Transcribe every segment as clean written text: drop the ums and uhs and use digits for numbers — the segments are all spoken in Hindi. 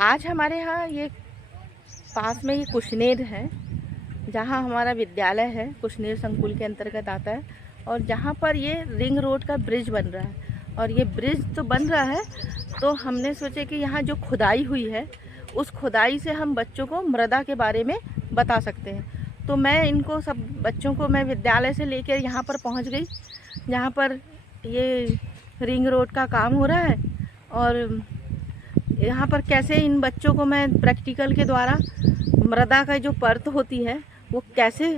आज हमारे यहाँ ये पास में ये कुशनेर है, जहाँ हमारा विद्यालय है, कुशनेर संकुल के अंतर्गत आता है। और जहाँ पर ये रिंग रोड का ब्रिज बन रहा है, और ये ब्रिज तो बन रहा है, तो हमने सोचे कि यहाँ जो खुदाई हुई है उस खुदाई से हम बच्चों को मृदा के बारे में बता सकते हैं। तो मैं इनको सब बच्चों को मैं विद्यालय से लेकर यहाँ पर पहुँच गई, जहाँ पर ये रिंग रोड का काम हो रहा है। और यहाँ पर कैसे इन बच्चों को मैं प्रैक्टिकल के द्वारा मृदा का जो परत होती है वो कैसे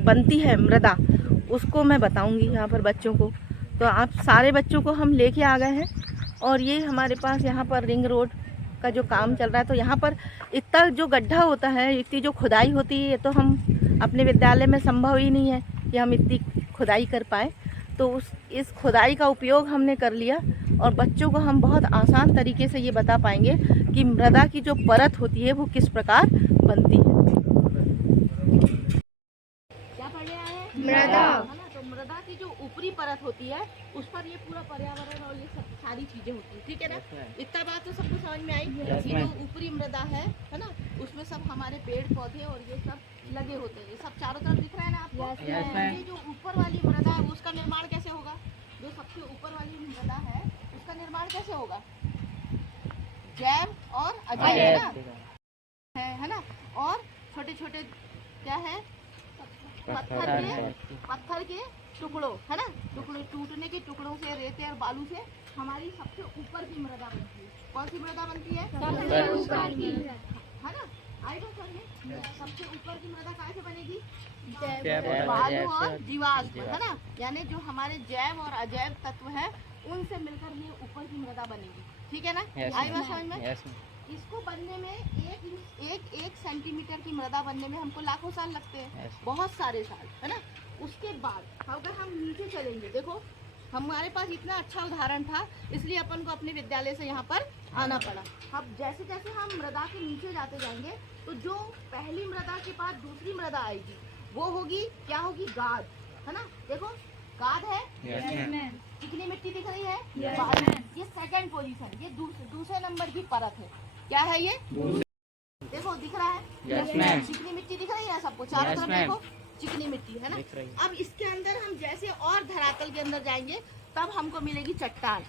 बनती है मृदा, उसको मैं बताऊंगी यहाँ पर बच्चों को। तो आप सारे बच्चों को हम लेके आ गए हैं, और ये हमारे पास यहाँ पर रिंग रोड का जो काम चल रहा है। तो यहाँ पर इतना जो गड्ढा होता है, इतनी जो खुदाई होती है, ये तो हम अपने विद्यालय में संभव ही नहीं है कि हम इतनी खुदाई कर पाए। तो इस खुदाई का उपयोग हमने कर लिया, और बच्चों को हम बहुत आसान तरीके से ये बता पाएंगे कि मृदा की जो परत होती है वो किस प्रकार बनती है। क्या पढ़ने आए हैं? मृदा। है ना। तो मृदा की जो ऊपरी परत होती है उस पर ये पूरा पर्यावरण और ये सब सारी चीजें होती है, ठीक है ना। इतना बात तो सबको समझ में आई। ये जो ऊपरी मृदा है ना, उसमें सब हमारे पेड़ पौधे और ये सब लगे होते हैं। ये सब चारों तरफ दिख रहा है ना आपको। ये जो ऊपर वाली मृदा है उसका निर्माण कैसे होगा? जो सबसे ऊपर वाली मृदा है उसका निर्माण कैसे होगा? जैव और अजैव है ना। और छोटे छोटे क्या है, पत्थर के टुकड़ों, है ना, टूटने के टुकड़ों से, रेते और बालू से हमारी सबसे ऊपर की मृदा बनती है। कौन सी मृदा बनती है? सबसे ऊपर की, है ना। आई बात समझ? सबसे ऊपर की मृदा कहाँ से बनेगी? बालू और जीवाश्म, है ना। यानी जो हमारे जैव और अजैव तत्व है उनसे मिलकर ये ऊपर की मृदा बनेगी, ठीक है ना। आई बात समझ में? इसको बनने में एक सेंटीमीटर की मृदा बनने में हमको लाखों साल लगते हैं, बहुत सारे साल, है ना। उसके बाद अगर हम नीचे चलेंगे, देखो हमारे पास इतना अच्छा उदाहरण था, इसलिए अपन को अपने विद्यालय से यहाँ पर आना पड़ा। अब जैसे जैसे हम मृदा के नीचे जाते जाएंगे, तो जो पहली मृदा के बाद दूसरी मृदा आएगी वो होगी, क्या होगी? गाद, है ना। देखो गाद है, चिकनी मिट्टी दिख रही है, ये सेकंड पोजीशन, ये दूसरे नंबर की परत है। क्या है ये? देखो दिख रहा है, चिकनी मिट्टी दिख रही है सबको, चारों तरफ देखो चिकनी मिट्टी, है ना। अब इसके अंदर हम जैसे और धरातल के अंदर जाएंगे तब हमको मिलेगी चट्टान,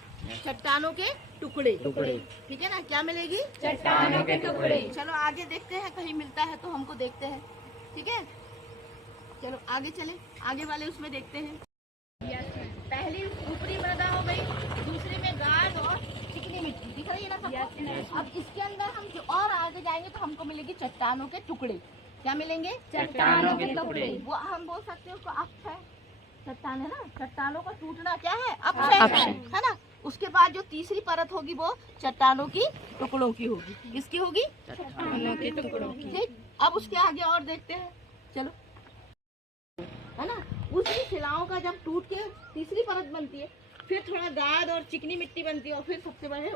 चट्टानों के टुकड़े, ठीक है ना। क्या मिलेगी? चट्टानों के टुकड़े। चलो आगे देखते हैं, कहीं मिलता है तो हमको देखते हैं, ठीक है। चलो आगे चले, आगे वाले उसमें देखते हैं। पहली ऊपरी मृदा हो गई, दूसरे में गाद और चिकनी मिट्टी दिख रही है ना सबको। अब इसके अंदर हम जो और आगे जाएंगे तो हमको मिलेगी चट्टानों के टुकड़े। क्या मिलेंगे? चट्टानों के टुकड़े। वो हम बोल सकते हैं उसको अक्ष है, चट्टान है ना। चट्टानों का टूटना क्या है? अक्ष है ना। उसके बाद जो तीसरी परत होगी वो चट्टानों की टुकड़ों की होगी। किसकी होगी? चट्टानों के टुकड़ों की। ठीक, अब उसके आगे और देखते हैं, चलो, है ना। उसी शिलाओं का जब टूट के तीसरी परत बनती है, फिर थोड़ा गाद और चिकनी मिट्टी बनती है, और फिर सबसे बड़े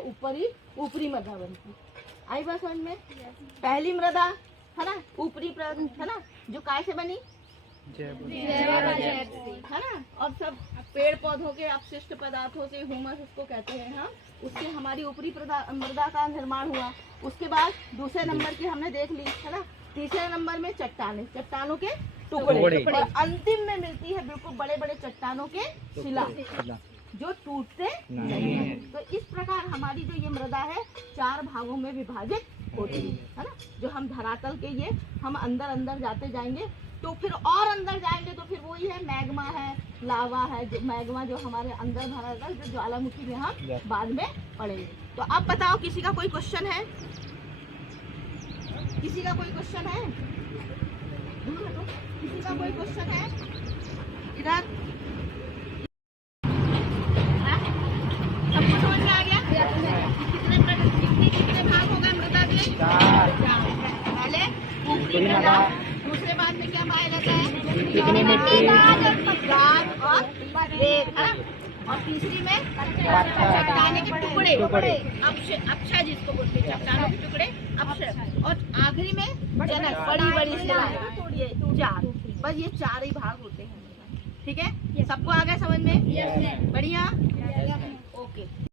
ऊपरी मृदा बनती है। आई बात समझ में? पहली मृदा, है ना, ऊपरी परत, है ना, जो काय से बनी? है ना। और सब पेड़ पौधों के अपशिष्ट पदार्थों से, ह्यूमस उसको कहते हैं हम, उससे हमारी ऊपरी मृदा का निर्माण हुआ। उसके बाद दूसरे नंबर की हमने देख ली, है ना। तीसरे नंबर में चट्टानों के टुकड़े, और अंतिम में मिलती है बिल्कुल बड़े बड़े चट्टानों के शिला जो टूटते नहीं है। तो इस प्रकार हमारी जो ये मृदा है 4 भागों में विभाजित होती है ना। जो हम धरातल के ये हम अंदर जाते जाएंगे तो फिर और अंदर जाएंगे तो फिर वही है, मैग्मा है, लावा है। जो मैग्मा जो हमारे अंदर भरा था, जो ज्वालामुखी में हम बाद में पढ़ेंगे। तो अब बताओ, किसी का कोई क्वेश्चन है? किसी का कोई क्वेश्चन है? किसी का कोई क्वेश्चन है? इधर सबको समझ में आ गया? कितने भाग हो गए मृदा के? 4। पहले ऊपरी मृदा, दूसरे बाद में क्या पाया जाता है? चिकनी मिट्टी, गाद और रेत, है। और तीसरी में चट्टाने के टुकड़े, अक्षय जिसको बोलते हैं, चट्टानों के टुकड़े, अक्षय। और आखिरी में जनक, बड़ी शिलाएं, 4। बस ये 4 ही भाग होते हैं, ठीक है। सबको आ गया समझ में? बढ़िया।